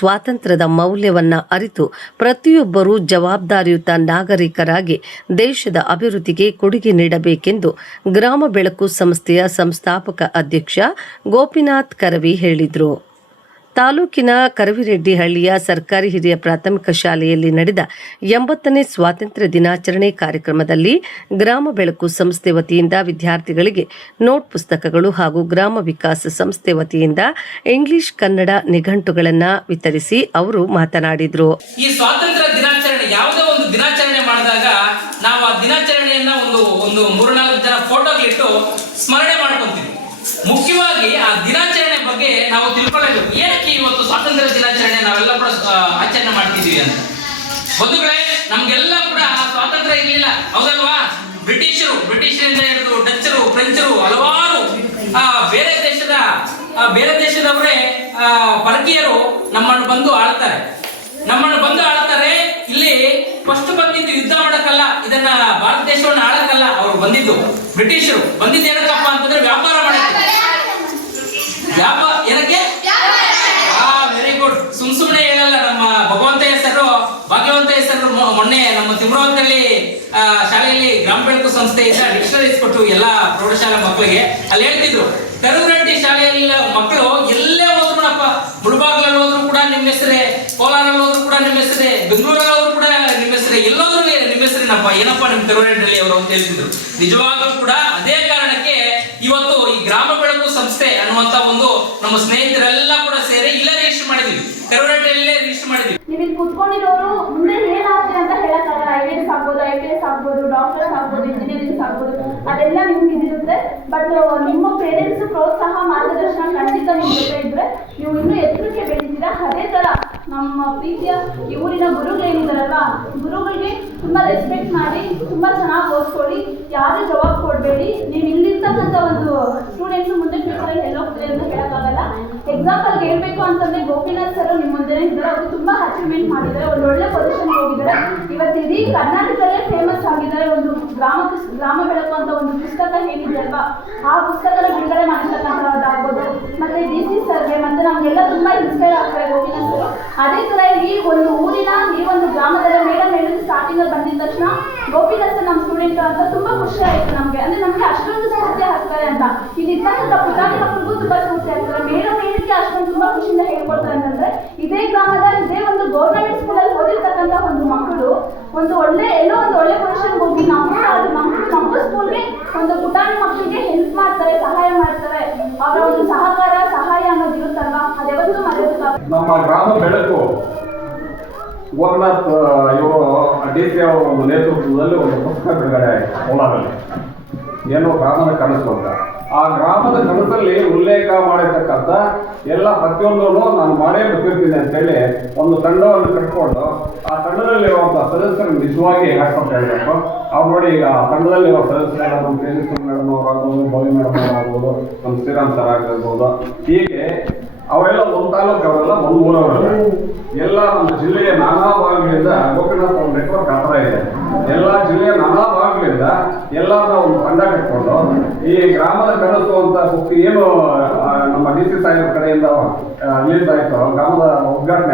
ಸ್ವಾತಂತ್ರ್ಯದ ಮೌಲ್ಯವನ್ನ ಅರಿತು ಪ್ರತಿಯೊಬ್ಬರೂ ಜವಾಬ್ದಾರಿಯುತ ನಾಗರಿಕರಾಗಿ ದೇಶದ ಅಭಿವೃದ್ಧಿಗೆ ಕೊಡುಗೆ ನೀಡಬೇಕೆಂದು ಗ್ರಾಮ ಬೆಳಕು ಸಂಸ್ಥೆಯ ಸಂಸ್ಥಾಪಕ ಅಧ್ಯಕ್ಷ ಗೋಪಿನಾಥ್ ಕರವಿ ಹೇಳಿದರು. ತಾಲೂಕಿನ ಕರವಿರೆಡ್ಡಿಹಳ್ಳಿಯ ಸರ್ಕಾರಿ ಹಿರಿಯ ಪ್ರಾಥಮಿಕ ಶಾಲೆಯಲ್ಲಿ ನಡೆದ 80ನೇ ಸ್ವಾತಂತ್ರ್ಯ ದಿನಾಚರಣೆ ಕಾರ್ಯಕ್ರಮದಲ್ಲಿ ಗ್ರಾಮ ಬೆಳಕು ಸಂಸ್ಥೆ ವತಿಯಿಂದ ವಿದ್ಯಾರ್ಥಿಗಳಿಗೆ ನೋಟ್ ಪುಸ್ತಕಗಳು ಹಾಗೂ ಗ್ರಾಮ ವಿಕಾಸ ಸಂಸ್ಥೆ ವತಿಯಿಂದ ಇಂಗ್ಲಿಷ್ ಕನ್ನಡ ನಿಘಂಟುಗಳನ್ನು ವಿತರಿಸಿ ಅವರು ಮಾತನಾಡಿದರು. ಈ ಸ್ವಾತಂತ್ರ್ಯ ದಿನಾಚರಣೆ ಯಾವುದೇ ಒಂದು ದಿನಾಚರಣೆ ಮಾಡಿದಾಗ ನಾವು ಆ ದಿನಾಚರಣೆಯನ್ನ ಒಂದು 3-4 ಜನ ಫೋಟೋಗಳಿಟ್ಟು ಸ್ಮರಣೆ ಮಾಡ್ಕೊಂತೀವಿ. ಮುಖ್ಯವಾಗಿ ಆ ದಿನಾಚರಣೆ ಬಗ್ಗೆ ನಾವು ತಿಳ್ಕೊಳ್ಳಬೇಕು. ಏನಕ್ಕೆ ಇವತ್ತು ಸ್ವಾತಂತ್ರ್ಯ ದಿನಾಚರಣೆ ನಾವೆಲ್ಲ ಕೂಡ ಆಚರಣೆ ಮಾಡ್ತಿದ್ದೀವಿ ಅಂತ. ಬಂಧುಗಳೇ, ನಮ್ಗೆಲ್ಲ ಕೂಡ ಸ್ವಾತಂತ್ರ್ಯ ಇರಲಿಲ್ಲ, ಹೌದಲ್ವಾ? ಬ್ರಿಟಿಷರಿಂದ ಹಿಡಿದು ಡಚ್ಚರು, ಫ್ರೆಂಚರು, ಹಲವಾರು ಬೇರೆ ದೇಶದವರೇ ಪರಕೀಯರು ನಮ್ಮನ್ನು ಬಂದು ಆಳ್ತಾರೆ. ಇಲ್ಲಿ ಫಸ್ಟ್ ಬಂದಿದ್ದು ಯುದ್ಧ ಮಾಡಕ್ಕಲ್ಲ, ಇದನ್ನ ಭಾರತ ದೇಶವನ್ನು ಆಳಕ್ಕಲ್ಲ. ಅವ್ರು ಬಂದಿದ್ದು ಬ್ರಿಟಿಷರು ಬಂದಿದ್ದು ಏನಕ್ಕಪ್ಪ ಅಂತಂದ್ರೆ ವ್ಯಾಪಾರ ಮಾಡಕ್ಕೆ. ಏನಕ್ಕೆ? Very good. ಸುಮ್ನೆ ಹೇಳಲ್ಲ. ನಮ್ಮ ಭಾಗ್ಯವಂತ ಹೆಸರು ಮೊನ್ನೆ ನಮ್ಮ ತಿಮ್ರವತ್ತಲ್ಲಿ ಶಾಲೆಯಲ್ಲಿ ಗ್ರಾಮ ಬೆಳಕು ಸಂಸ್ಥೆಯಿಂದ ಡಿಕ್ಷನರೀಸ್ ಕೊಟ್ಟು ಎಲ್ಲ ಪ್ರೌಢಶಾಲಾ ಮಕ್ಕಳಿಗೆ ಅಲ್ಲಿ ಹೇಳ್ತಿದ್ರು, ಕರವಿರೆಡ್ಡಿ ಶಾಲೆಯಲ್ಲಿ ಮಕ್ಕಳು ಎಲ್ಲೇ ಹೋದ್ರುನಪ್ಪ, ಮುಳಬಾಗ್ಲಲ್ಲಿ ಹೋದ್ರು ಕೂಡ ನಿಮ್ಮ ಹೆಸರೇ, ಕೋಲಾರಲ್ಲಿ ಹೋದ್ರು ಕೂಡ ನಿಮ್ಮ ಹೆಸರೇ, ಬೆಂಗಳೂರಲ್ಲಿ ಹೋದ್ರು ಕೂಡ ನಿಮ್ಮ ಹೆಸರೇ, ಎಲ್ಲೋದ್ರು ನಿಮ್ಮ ಹೆಸರೇನಪ್ಪ, ಏನಪ್ಪ ನಿಮ್ ಕರವಿರೆಡ್ಡಿಯಲ್ಲಿ ಅವರು ಅಂತ ಹೇಳ್ತಿದ್ರು. ನಿಜವಾಗ್ಲೂ ಕೂಡ ಅದೇ ಕಾರಣಕ್ಕೆ ಇವತ್ತು ಈ ಗ್ರಾಮ ಬೆಳಕು ಸಂಸ್ಥೆ ಅನ್ನುವಂತ ಒಂದು ನಮ್ಮ ಸ್ನೇಹಿತರೆಲ್ಲ ಕೂಡ ಸೇರಿ ಇಲ್ಲೇ ರಿಜಿಸ್ಟರ್ ಮಾಡಿದ್ವಿ, ಕರವಿರೆಡ್ಡಿಯಲ್ಲೇ ರಿಜಿಸ್ಟರ್ ಮಾಡಿದ್ವಿ. ನೀವು ಇಲ್ಲಿ ಕುತ್ಕೊಂಡಿರೋರು ಮುಂದೆ ಏನಾಗ್ತದೆ ಅಂತ ಹೇಳಕ್ಕಾಗಲ್ಲ. IAS ಆಗ್ಬೋದು, IPS ಆಗ್ಬೋದು, ಡಾಕ್ಟರ್ಸ್ ಆಗ್ಬೋದು, ಇಂಜಿನಿಯರಿಂಗ್ ಆಗ್ಬೋದು, ಅದೆಲ್ಲ ನಿಮ್ಗೆ ಇದಿರುತ್ತೆ. ಬಟ್ ನಿಮ್ಮ ಪೇರೆಂಟ್ಸ್ ಪ್ರೋತ್ಸಾಹ, ಮಾರ್ಗದರ್ಶನ ಖಂಡಿತ ನಿಮ್ ಜೊತೆ ಇದ್ರೆ ನೀವು ಇನ್ನೂ ಎತ್ತರಕ್ಕೆ ಬೆಳೀತೀರಾ. ಅದೇ ತರ ನಮ್ಮ ಪ್ರೀತಿಯ ಈ ಊರಿನ ಗುರುಗಳೇನಿದಾರಲ್ಲ, ಗುರುಗಳಿಗೆ ತುಂಬಾ ರೆಸ್ಪೆಕ್ಟ್ ಮಾಡಿ ತುಂಬಾ ಚೆನ್ನಾಗಿ ಓದ್ಕೊಳ್ಳಿ. ಯಾರು ಜವಾಬ್ ಕೊಡಬೇಡಿ. ನೀವು ಇಲ್ಲಿರ್ತಕ್ಕಂಥ ಒಂದು ಸ್ಟೂಡೆಂಟ್ಸ್ ಮುಂದೆ ಫ್ಯೂಚರ್ ಎಲ್ಲ ಹೋಗ್ತಾರೆ ಅಂತ ಹೇಳಕ್ಕಾಗಲ್ಲ. ಎಕ್ಸಾಂಪಲ್ ಹೇಳ್ಬೇಕು ಅಂತಂದ್ರೆ ಗೋಪಿನಾಥ್ ಸರ್ ನಿಮ್ಮ ಮುಂದೆ ಇದ್ದಾರೆ. ಅವರು ತುಂಬಾ ಅಚೀವ್ಮೆಂಟ್ ಮಾಡಿದ್ದಾರೆ, ಒಂದು ಒಳ್ಳೆ ಪೊಸಿಷನ್ ಹೋಗಿದ್ದಾರೆ. ಇವತ್ತು ಇಡೀ ಕರ್ನಾಟಕದಲ್ಲೇ ಫೇಮಸ್ ಆಗಿದ್ದಾರೆ. ಒಂದು ಗ್ರಾಮ ಬೆಳಕು ಅಂತ ಒಂದು ಪುಸ್ತಕ ಏನಿದೆ ಅಲ್ವಾ, ಆ ಪುಸ್ತಕದ ಬಿಡುಗಡೆ ಮಾಡಿರ್ತಕ್ಕಂಥದ್ದಾಗ್ಬೋದು. ಮತ್ತೆ DC ಸರ್ಗೆ ಮತ್ತೆ ನಮ್ಗೆಲ್ಲ ತುಂಬಾ ಇನ್ಸ್ಪೈರ್ ಆಗ್ತಾರೆ ಗೋಪಿನಾಥ್ ಸರ್. ಅದೇ ತರ ಈ ಒಂದು ಊರಿನ ಈ ಒಂದು ಗ್ರಾಮದಲ್ಲಿ ಮೇಡಮ್ ಹೇಳಿದ ಸ್ಟಾರ್ಟಿಂಗ್ ಅಲ್ಲಿ ಬಂದಿದ ತಕ್ಷಣ ಗೋಪಿನಾಥ್ ಸರ್ ನಮ್ಮ ಸ್ಟೂಡೆಂಟ್ ಅಂತ ತುಂಬಾ ಖುಷಿ ಆಯ್ತು ನಮ್ಗೆ. ಅಂದ್ರೆ ನಮ್ಗೆ ಅಷ್ಟೊಂದು ಸ್ಫೂರ್ತಿ ಆಗ್ತಾರೆ ಅಂತ. ಇಲ್ಲಿ ಇರ್ತಕ್ಕಂಥ ಪುಟಾಣಿ ಮಕ್ಕಳಿಗೂ ತುಂಬಾ ಸ್ಫೂರ್ತಿ ಆಗ್ತಾರೆ. ಮೇಡಮ್ ಹೇಳಿಕೆ ಅಷ್ಟೊಂದು ತುಂಬಾ ಖುಷಿಯಿಂದ ಹೇಳ್ಕೊಡ್ತಾರೆ ಅಂತಂದ್ರೆ, ಇದೇ ಗ್ರಾಮದ ಇದೇ ಒಂದು ಗೌರ್ಮೆಂಟ್ ಸ್ಕೂಲ್ ಅಲ್ಲಿ ಓದಿರ್ತಕ್ಕಂಥ ಒಂದು ಮಕ್ಕಳು ಒಂದು ಎಲ್ಲೋ ಒಂದು ಒಳ್ಳೆ ಪೊಸಿಷನ್ ಹೋಗಿ ನಮ್ಮ ಸ್ಕೂಲ್ಗೆ ಒಂದು ಪುಟಾಣಿ ಮಕ್ಕಳಿಗೆ ಹೆಲ್ಪ್ ಮಾಡ್ತಾರೆ, ಸಹಾಯ ಮಾಡ್ತಾರೆ. ಅವರ ಒಂದು ಸಹಕಾರ ಸಹಾಯ ಅನ್ನೋದು ಇರುತ್ತಲ್ವಾ, ಅದೆವತ್ತೂ ಮರೆಯೋದಕ್ಕಾಗಲ್ಲ. ನಮ್ಮ ಗ್ರಾಮ ಬೆಳಕು ಗೋಪಿನಾಥ್ ಇವರು DC ಅವರ ಒಂದು ನೇತೃತ್ವದಲ್ಲಿ ಒಂದು ಪುಸ್ತಕ ಬಿಡುಗಡೆ ಆಯಿತು ಕೋಲಾರಲ್ಲಿ. ಏನು ಗ್ರಾಮದ ಕನಸು ಅಂತ. ಆ ಗ್ರಾಮದ ಕನಸಲ್ಲಿ ಉಲ್ಲೇಖ ಮಾಡಿರ್ತಕ್ಕಂಥ ಎಲ್ಲ ಪ್ರತಿಯೊಂದೂ ನಾನು ಮಾಡೇ ಗೊತ್ತಿರ್ತೀನಿ ಅಂತೇಳಿ ಒಂದು ತಂಡವನ್ನು ಕಟ್ಕೊಂಡು ಆ ತಂಡದಲ್ಲಿರುವಂಥ ಸದಸ್ಯರು ನಿಜವಾಗಿ ಹಾಕ್ಕೊಂತ ಹೇಳಬೇಕು. ಅವ್ರು ನೋಡಿ, ಈಗ ತಂಡದಲ್ಲಿರೋ ಸದಸ್ಯರು ನಮ್ಮ ತೇಜಸ್ವಿ ಮೇಡಮ್ ಅವರಾಗ್ಬೋದು, ಭವಿ ಮೇಡಮ್ ಅವರಾಗ್ಬೋದು, ನಮ್ಮ ಶ್ರೀರಾಮ್ ಸರ್ ಆಗಿರ್ಬೋದು, ಹೀಗೆ ಅವರೆಲ್ಲ ಒಂದು ತಾಲೂಕು, ಅವರೆಲ್ಲ ಒಂದು ಊರವರೆಲ್ಲ ಎಲ್ಲ ನಮ್ಮ ಜಿಲ್ಲೆಯ ನಾನಾ ಭಾಗಗಳಿಂದ ಗೋಪಿನಾಥ್ ಒಂದು ನೆಟ್ವರ್ಕ್ ಆ ಥರ ಇದೆ. ಎಲ್ಲ ಜಿಲ್ಲೆಯ ನಾನಾ ಭಾಗಗಳಿಂದ ಎಲ್ಲರನ್ನ ಒಂದು ತಂಡ ಕಟ್ಕೊಂಡು ಈ ಗ್ರಾಮದ ಕನಸು ಅಂತ ಏನು ನಮ್ಮ DC ಸಾಹೇಬ್ರ ಕಡೆಯಿಂದ ರಿಲೀಸ್ ಆಯಿತು ಗ್ರಾಮದ ಉದ್ಘಾಟನೆ